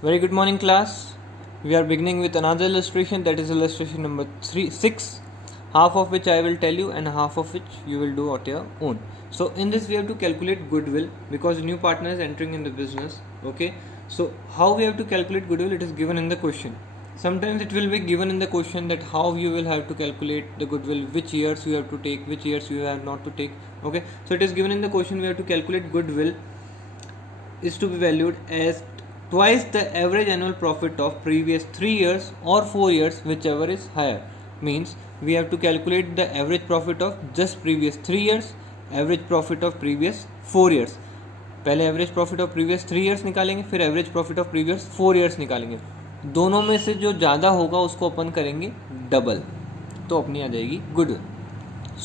Very good morning, class. We are beginning with another illustration, that is illustration number 6, half of which I will tell you and half of which you will do at your own. So in this we have to calculate goodwill because a new partner is entering in the business. Okay, so how we have to calculate goodwill? It is given in the question. Sometimes it will be given in the question that how you will have to calculate the goodwill, which years you have to take, which years you have not to take. Okay, so it is given in the question. We have to calculate goodwill is to be valued as twice the average annual profit of previous 3 years or 4 years, whichever is higher. Means we have to calculate the average profit of just previous 3 years, average profit of previous 4 years. पहले average profit of previous 3 years निकालेंगे, फिर average profit of previous 4 years निकालेंगे. दोनों में से जो ज़्यादा होगा उसको अपन करेंगे डबल, तो अपनी आ जाएगी goodwill.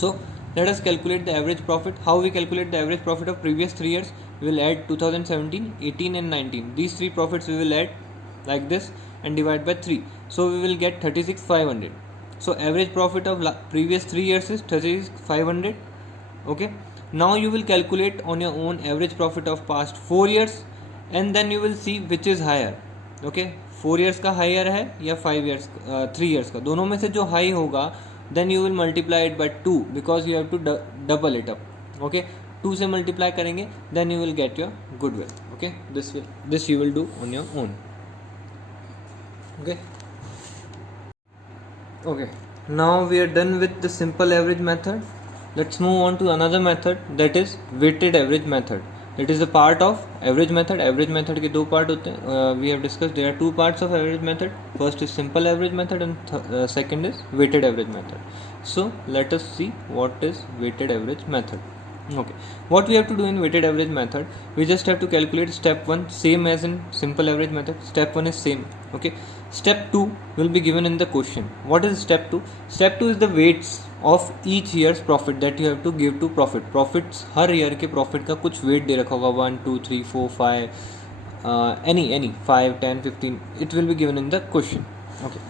So let us calculate the average profit. How we calculate the average profit of previous 3 years? We will add 2017, 18 and 19. These three profits we will add like this and divide by 3. So we will get 36,500. So average profit of previous 3 years is 36,500. Okay. Now you will calculate on your own average profit of past 4 years and then you will see which is higher. Okay. 4 years का higher है या 5 years 3 years का, दोनों में से जो high होगा then you will multiply it by 2 because you have to double it up. Okay, 2 से multiply करेंगे then you will get your goodwill. Okay, this you will do on your own. Okay, now we are done with the simple average method. Let's move on to another method, that is weighted average method. It is a part of average method. Average method के दो part होते हैं. We have discussed there are two parts of average method. First is simple average method and second is weighted average method. So let us see what is weighted average method. Okay, what we have to do in weighted average method, we just have to calculate step 1 same as in simple average method. Step 1 is same. Okay, step 2 will be given in the question. What is step 2? Step 2 is the weights of each year's profit that you have to give to profit. Profits her year के profit का कुछ weight दे रखा होगा, 1 2 3 4 5 any 5 10 15, it will be given in the question. Okay,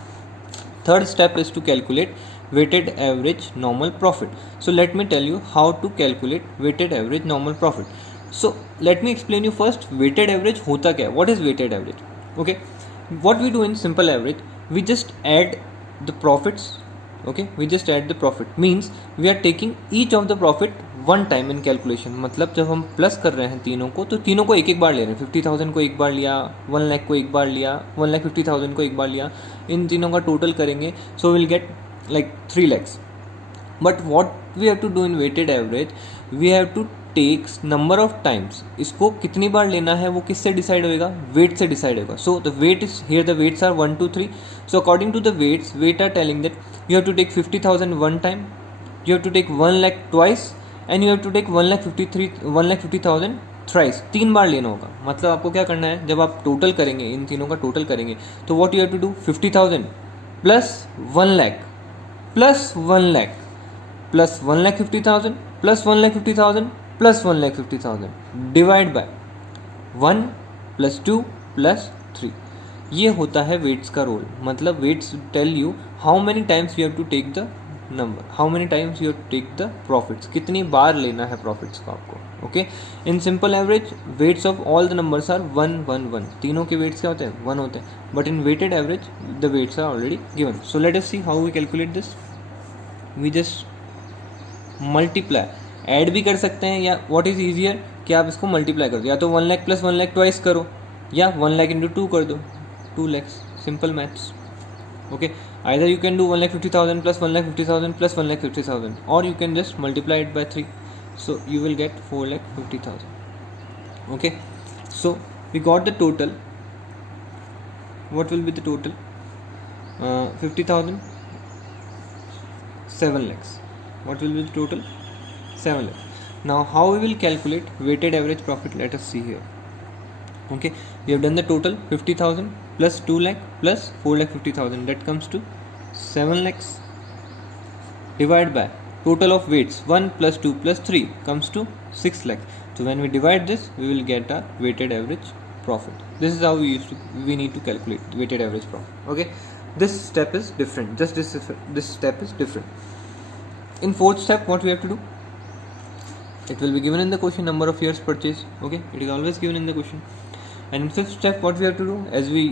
third step is to calculate weighted average normal profit. So let me tell you how to calculate weighted average normal profit. So let me explain you first weighted average होता क्या है. What is weighted average? Okay, what we do in simple average, we just add the profits. Okay, we just add the profit, means we are taking each of the profit one time in calculation. मतलब जब हम plus कर रहे हैं तीनों को, तो तीनों को एक एक बार ले रहे हैं. 50,000 को एक बार लिया, 1 लाख को एक बार लिया, 1,50,000 को एक बार लिया, इन तीनों का टोटल करेंगे. So will get like 3 lakhs. But what we have to do in weighted average, we have to take number of times. इसको कितनी बार लेना है वो किससे डिसाइड होएगा? वेट से डिसाइड होगा. So the weight is here, the weights are 1 2 3. So according to the weights, weight are telling that you have to take 50,000 one time, you have to take 1 lakh twice and you have to take 1,50,000 thrice. 3 बार लेना होगा. मतलब आपको क्या करना है, जब आप total करेंगे, इन तीनों का टोटल करेंगे, तो what you have to do, 50,000 plus 1 lakh plus 1 lakh plus 1,50,000 plus 1,50,000 plus 1,50,000 divide by 1 plus 2 plus 3. ये होता है वेट्स का रोल. मतलब weights tell you how many times you have to take the number, how many times you have to take the profits, कितनी बार लेना है प्रॉफिट्स को आपको. Okay, in simple average weights of all the numbers are 1 1 1. तीनों के weights क्या होते हैं? 1 होते हैं. But in weighted average the weights are already given. So let us see how we calculate this. We just multiply, add भी कर सकते हैं, या व्हाट इज ईजियर कि आप इसको मल्टीप्लाई कर दो. या तो 1 लाख प्लस 1 लाख ट्वाइस करो, या 1 लाख इंटू 2 कर दो, 2 lakhs. Simple maths. Okay, either you can do 1,50,000 plus 1,50,000 plus 1,50,000, or you can just multiply it by 3. So you will get 4,50,000. Okay, so we got the total. What will be the total? 50,000, 7 lakhs. What will be the total? 7 lakhs. Now how we will calculate weighted average profit? Let us see here. Okay, we have done the total 50,000 plus 2 lakh plus 4,50,000, that comes to 7 lakhs. Divide by total of weights 1 plus 2 plus 3 comes to 6 lakhs. So when we divide this, we will get a weighted average profit. This is how we need to calculate weighted average profit. Okay, this step is different. Just this step is different. In fourth step, what we have to do? It will be given in the question, number of years purchase. Okay, it is always given in the question. And in fifth step, what we have to do, as we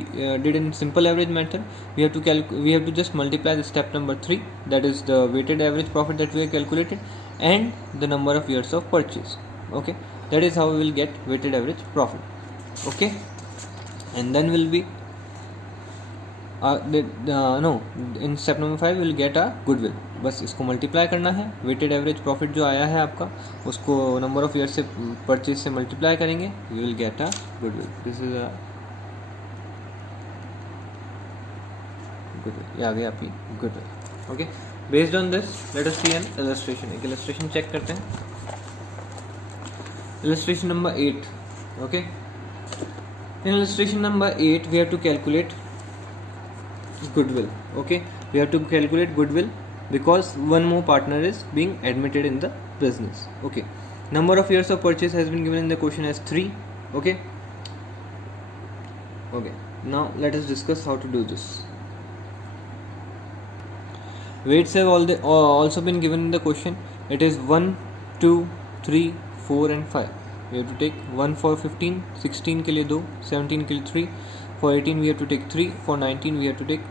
did in simple average method, we have to just multiply the step number 3, that is the weighted average profit that we have calculated, and the number of years of purchase. Okay, that is how we will get weighted average profit. Okay, and then will be no, in step number 5 will get a goodwill. बस इसको multiply करना है. Weighted average profit जो आया है आपका, उसको number of year से परचेज से मल्टीप्लाई करेंगे, you will get a goodwill. This is a goodwill. ये आ गई आपकी goodwill. Okay, based on this let us see an illustration. एक इलस्ट्रेशन चेक करते हैं. Illustration number 8. Okay, in illustration number 8 we have to calculate goodwill. Okay, we have to calculate goodwill because one more partner is being admitted in the business. Okay, number of years of purchase has been given in the question as 3. Okay, now let us discuss how to do this. Weights have also been given in the question. It is 1, 2, 3, 4 and 5. We have to take 1 for 15, 16 के लिए 2, 17 के लिए 3, for 18 we have to take 3, for 19 we have to take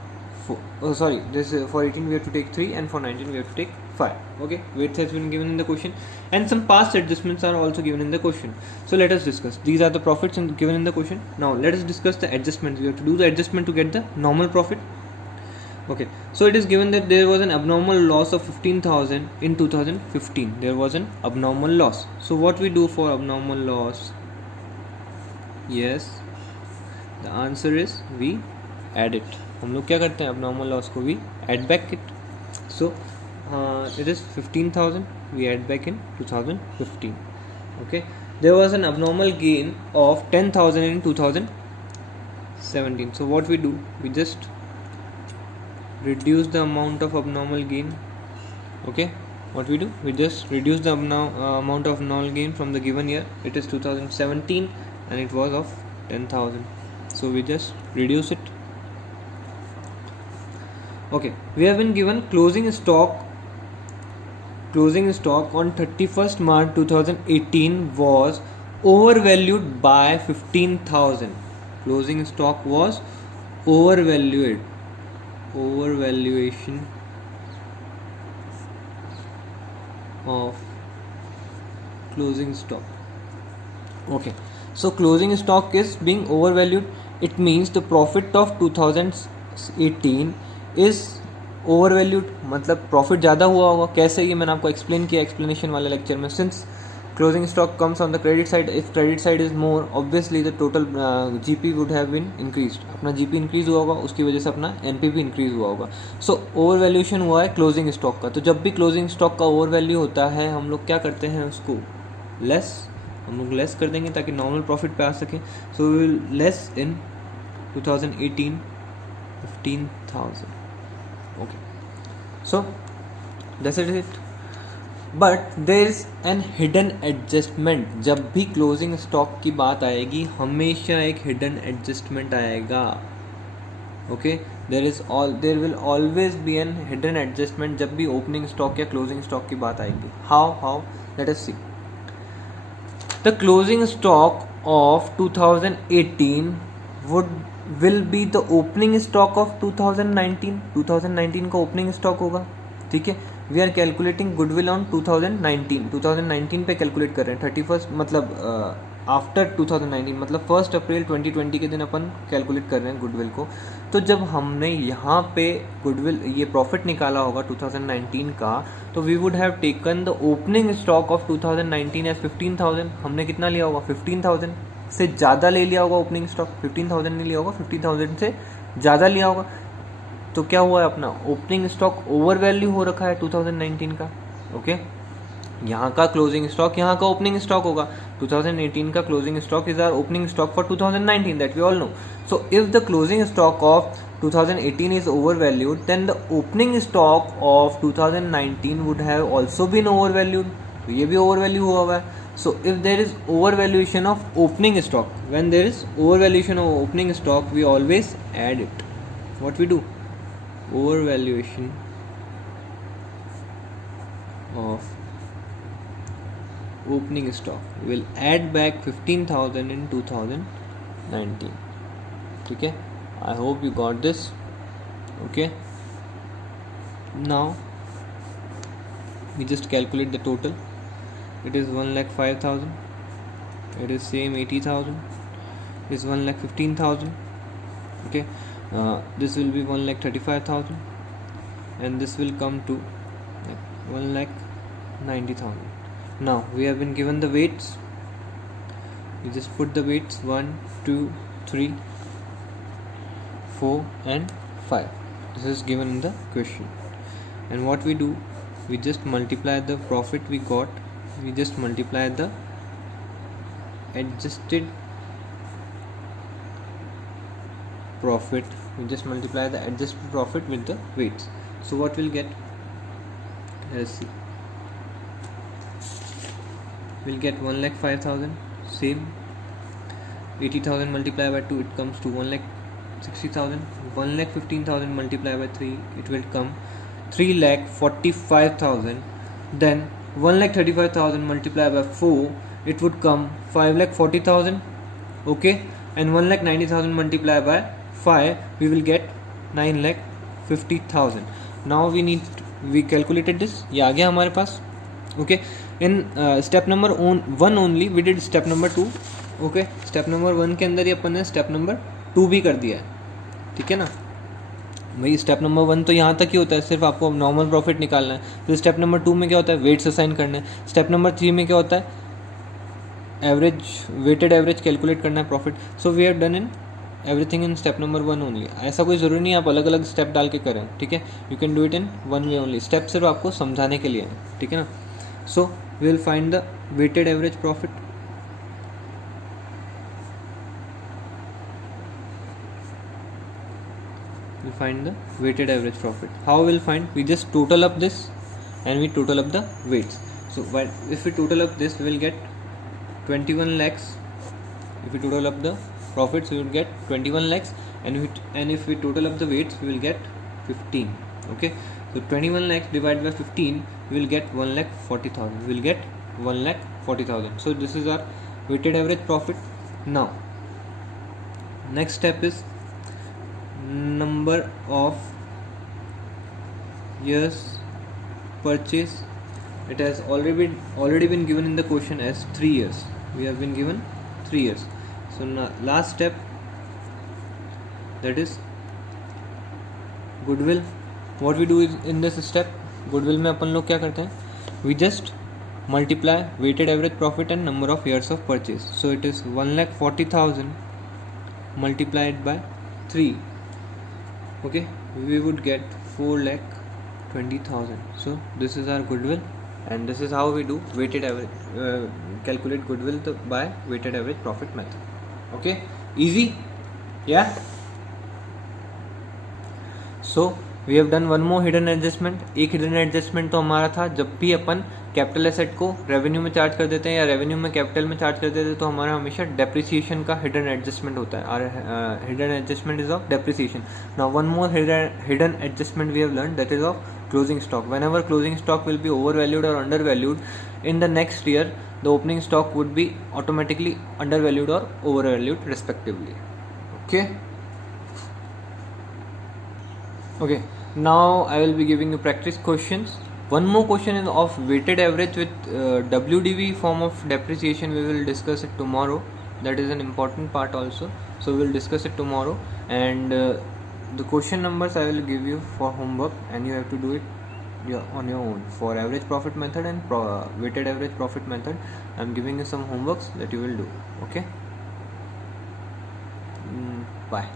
4. Oh sorry, this for 18 we have to take 3 and for 19 we have to take 5. Okay, weights has been given in the question and some past adjustments are also given in the question. So let us discuss. These are the profits given in the question. Now let us discuss the adjustments. We have to do the adjustment to get the normal profit. Okay, so it is given that there was an abnormal loss of 15,000 in 2015. There was an abnormal loss. So what we do for abnormal loss? Yes, the answer is we add it. हम लोग क्या करते हैं, abnormal loss को we add back it. So it is 15,000. We add back in 2015. Okay, there was an abnormal gain of 10,000 in 2017. So what we do, we just reduce the amount of abnormal gain. Okay, what we do, we just reduce the amount of abnormal gain from the given year. It is 2017 and it was of 10,000. So we just reduce it. Okay, we have been given closing stock on 31st March 2018 was overvalued by 15,000. Closing stock was overvaluation of closing stock. Okay, so closing stock is being overvalued. It means the profit of 2018 is overvalued, मतलब profit ज़्यादा हुआ होगा. कैसे, ये मैंने आपको explain किया explanation वाले लेक्चर में. Since closing stock comes on the credit side, if credit side is more, obviously the total GP would have been increased. अपना जीपी इंक्रीज हुआ होगा, उसकी वजह से अपना एनपीवी इंक्रीज हुआ होगा. सो ओवरवैल्यूएशन हुआ है क्लोजिंग स्टॉक का. तो जब भी क्लोजिंग स्टॉक का ओवरवैल्यू होता है, हम लोग क्या करते हैं, उसको हम लोग लेस कर देंगे ताकि नॉर्मल प्रॉफिट पे आ सके. So we will less in 2018 15,000. Okay, so that's it. But there is an hidden adjustment. जब भी closing stock की बात आएगी, हमेशा एक hidden adjustment आएगा. Okay, there will always be an hidden adjustment जब भी opening stock या closing stock की बात आएगी. How? Let us see. The closing stock of 2018 will be the opening stock of 2019. 2019 का opening stock होगा. ठीक है, we are calculating goodwill on 2019 पे कैलकुलेट कर रहे हैं. 31st मतलब आफ्टर 2019 मतलब 1 अप्रैल 2020 के दिन अपन कैलकुलेट कर रहे हैं गुडविल को. तो जब हमने यहाँ पे गुडविल ये प्रॉफिट निकाला होगा 2019 का, तो we would have taken the opening stock of 2019 as 15,000. हमने कितना लिया होगा, 15,000 से ज़्यादा ले लिया होगा ओपनिंग स्टॉक. 15,000 नहीं लिया होगा, 15,000 से ज़्यादा लिया होगा. तो क्या हुआ है, अपना ओपनिंग स्टॉक ओवर वैल्यू हो रखा है 2019 का. ओके, यहाँ का क्लोजिंग स्टॉक यहाँ का ओपनिंग स्टॉक होगा. 2018 का closing stock is our opening stock for 2019, that we all know. So if the closing stock of 2018 is overvalued, then the opening stock of 2019 would have also been overvalued. तो ये भी overvalue हुआ है. So if there is overvaluation of opening stock, when there is overvaluation of opening stock, we always add it. What we do? Overvaluation of opening stock. We will add back 15,000 in 2019. 19. ठीक है, I hope you got this. Okay, now we just calculate the total. It is 1,05,000. It is same 80,000. It is 1,15,000. Okay, this will be 1,35,000, and this will come to 1,90,000. Now we have been given the weights. We just put the weights 1, 2, 3, 4 and 5. This is given in the question. And what we do, we just multiply the profit we got. We just multiply the adjusted profit. We just multiply the adjusted profit with the weights. So what we'll get? Let's see. We'll get 1,05,000. Same. 80,000 multiplied by 2, it comes to 1,60,000. 1,15,000 multiplied by 3, it will come 3,45,000. Then 1,35,000 multiplied by 4, it would come 5,40,000. Okay, and 1,90,000 multiplied by 5, we will get 9,50,000. Now we calculated this. ये आ गया हमारे पास. Okay, in step number 1 only we did step number 2. Okay, step number 1 के अंदर ही अपन ने step number 2 भी कर दिया है. ठीक है ना भाई. स्टेप नंबर 1 तो यहाँ तक ही होता है, सिर्फ आपको नॉर्मल प्रॉफिट निकालना है. फिर स्टेप नंबर 2 में क्या होता है, वेट्स असाइन करना है. स्टेप नंबर 3 में क्या होता है, एवरेज वेटेड एवरेज कैलकुलेट करना है profit. So we have done in everything in step number 1 only. ऐसा कोई ज़रूरी नहीं आप अलग अलग स्टेप डाल के करें. ठीक है, you can do it in 1 way only. Step सिर्फ आपको समझाने के लिए है. ठीक है ना. So we will find the weighted average profit. We'll find the weighted average profit. How we'll find? We just total up this and we total up the weights. So if we total up this, we will get 21 lakhs. If we total up the profits, we will get 21 lakhs, and if we total up the weights, we will get 15. Okay, so 21 lakhs divided by 15, we will get 1,40,000. We will get 1,40,000. So this is our weighted average profit. Now next step is number of years purchase. It has already been given in the question as 3 years. We have been given 3 years. So now last step, that is goodwill. What we do is in this step, goodwill में अपन लोग क्या करते हैं, we just multiply weighted average profit and number of years of purchase. So it is 1,40,000 multiplied by 3. Okay, we would get 4,20,000. So this is our goodwill, and this is how we do weighted average, calculate goodwill by weighted average profit method. Okay, easy. Yeah, so we have done one more hidden adjustment. एक hidden adjustment तो हमारा था जब भी अपन capital asset को revenue में charge कर देते हैं या रेवेन्यू में कैपिटल में चार्ज कर देते हैं, तो हमारा हमेशा डेप्रिसिएशन का हिडन एडजस्टमेंट होता है. और hidden adjustment is of depreciation. Now one more hidden adjustment we have learn, that is of closing stock. Whenever closing stock will be over valued और under valued in the next year, the opening stock would be automatically under valued और over valued respectively. Okay, okay, now I will be giving you practice questions. One more question is of weighted average with WDV form of depreciation. We will discuss it tomorrow. That is an important part also, so we will discuss it tomorrow. And the question numbers I will give you for homework, and you have to do it on your own. For average profit method and weighted average profit method, I am giving you some homeworks that you will do. Okay, bye.